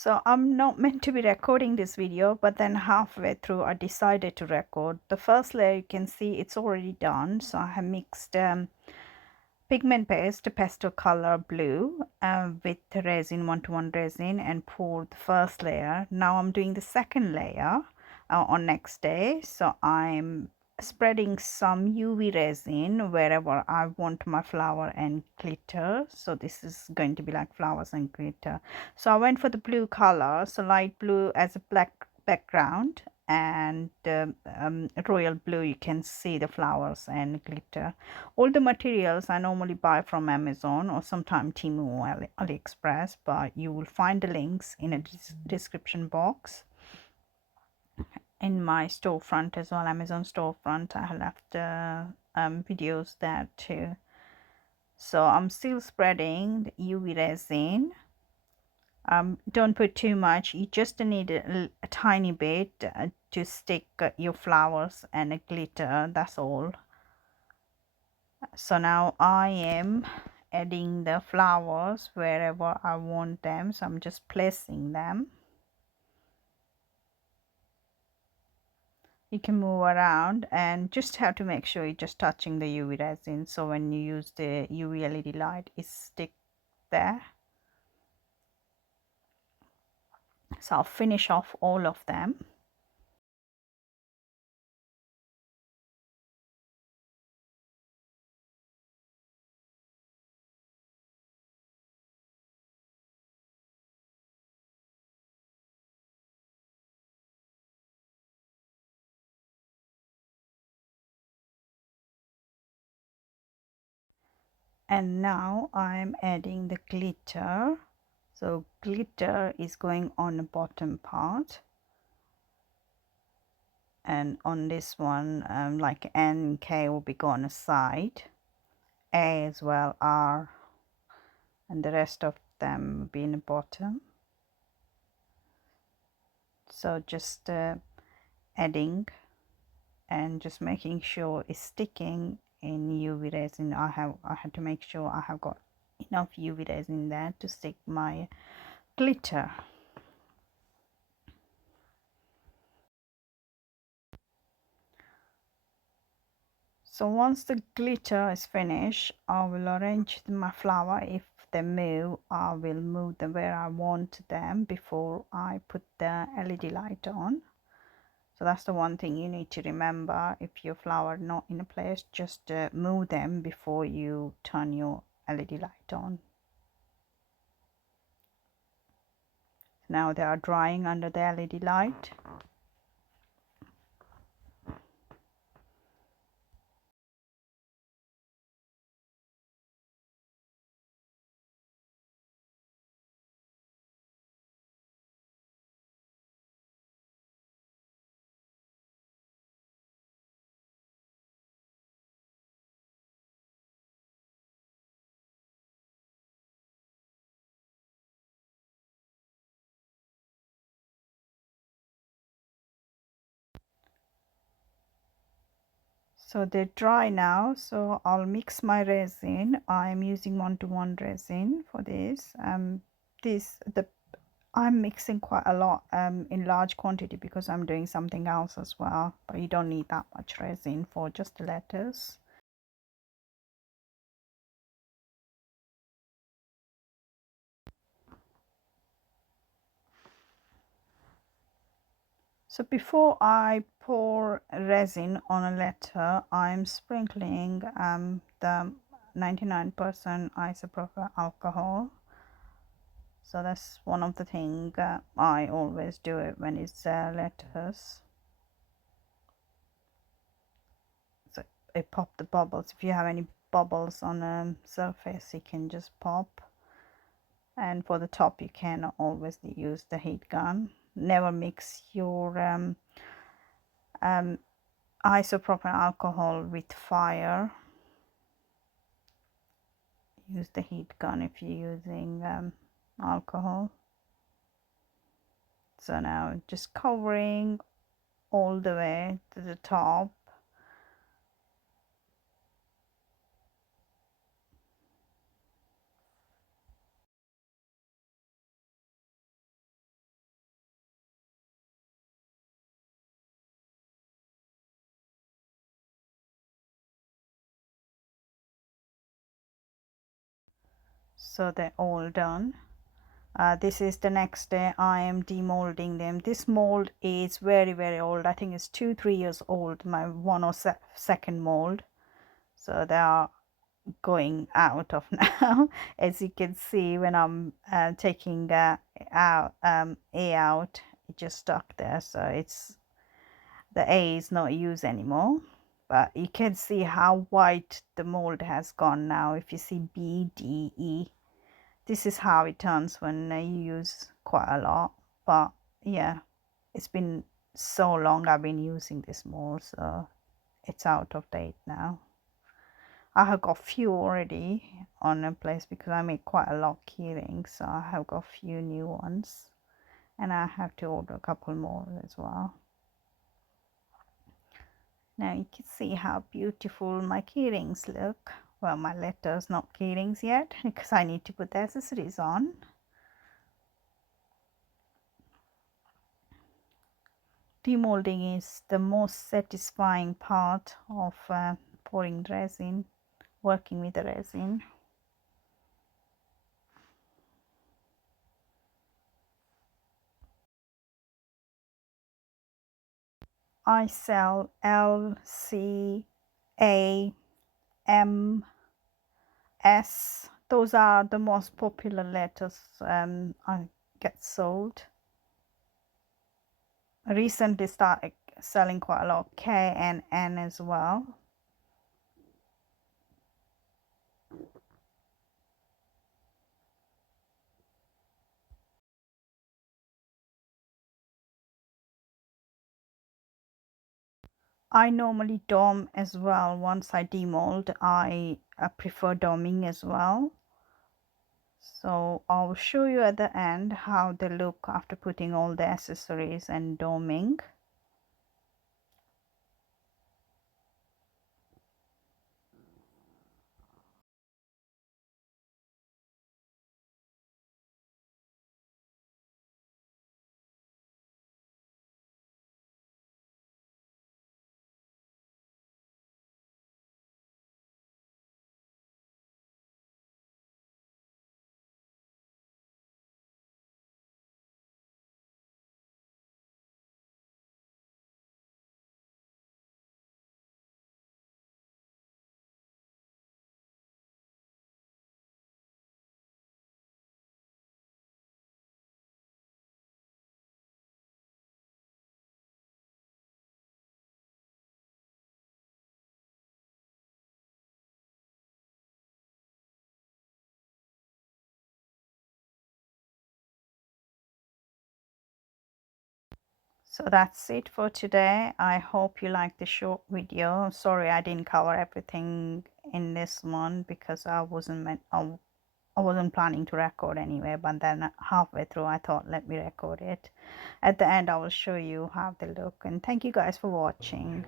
So I'm not meant to be recording this video, but then halfway through I decided to record. The first layer, you can see it's already done. So I have mixed pigment paste, pastel color blue with resin, 1:1 resin, and poured the first layer. Now I'm doing the second layer on next day. So I'm spreading some UV resin wherever I want my flower and glitter. So this is going to be like flowers and glitter. So I went for the blue color, so light blue as a black background, and royal blue, you can see the flowers and glitter. All the materials I normally buy from Amazon or sometimes Temu or AliExpress, but you will find the links in a description box. In my storefront as well, Amazon storefront, I have left videos there too. So I'm still spreading the UV resin. Don't put too much, you just need a tiny bit to stick your flowers and a glitter, that's all. So now I am adding the flowers wherever I want them, so I'm just placing them. You can move around and just have to make sure you're just touching the UV resin, so when you use the UV LED light it stick there. So I'll finish off all of them. And now I'm adding the glitter. So glitter is going on the bottom part, and on this one like N and K will be on the side, A as well, R, and the rest of them will be in the bottom. So just adding and just making sure it's sticking in UV resin. I had to make sure I have got enough UV resin there to stick my glitter. So once the glitter is finished, I will arrange my flower. If they move, I will move them where I want them before I put the LED light on. So that's the one thing you need to remember. If your flower not in a place, just move them before you turn your LED light on. Now they are drying under the LED light. So they're dry now, so I'll mix my resin. I'm using 1:1 resin for this. I'm mixing quite a lot in large quantity because I'm doing something else as well, but you don't need that much resin for just the letters. So before I pour resin on a letter, I'm sprinkling the 99% isopropyl alcohol. So that's one of the things I always do it when it's letters. So I pop the bubbles. If you have any bubbles on the surface, you can just pop. And for the top, you can always use the heat gun. Never mix your isopropyl alcohol with fire. Use the heat gun if you're using alcohol. So now just covering all the way to the top. So they're all done. This is the next day. I am demolding them. This mold is very old. I think it's 2-3 years old, my one or second mold. So they are going out of now. As you can see, when I'm taking out A out, it just stuck there, so it's the A is not used anymore. But you can see how white the mold has gone now. If you see B, D, E, this is how it turns when you use quite a lot. But yeah, it's been so long I've been using this mold, so it's out of date now. I have got few already on a place because I make quite a lot of keyrings, so I have got few new ones, and I have to order a couple more as well. Now you can see how beautiful my keyrings look. Well, my letters, not keyrings yet, because I need to put the accessories on. Demolding is the most satisfying part of pouring resin, working with the resin. I sell L, C, A, M, S. Those are the most popular letters I get sold. I recently started selling quite a lot of K and N as well. I normally dome as well. Once I demold, I prefer doming as well. So I'll show you at the end how they look after putting all the accessories and doming. So that's it for today. I hope you liked the short video. Sorry I didn't cover everything in this one because I wasn't planning to record anyway, but then halfway through I thought let me record it. At the end I will show you how they look, and thank you guys for watching.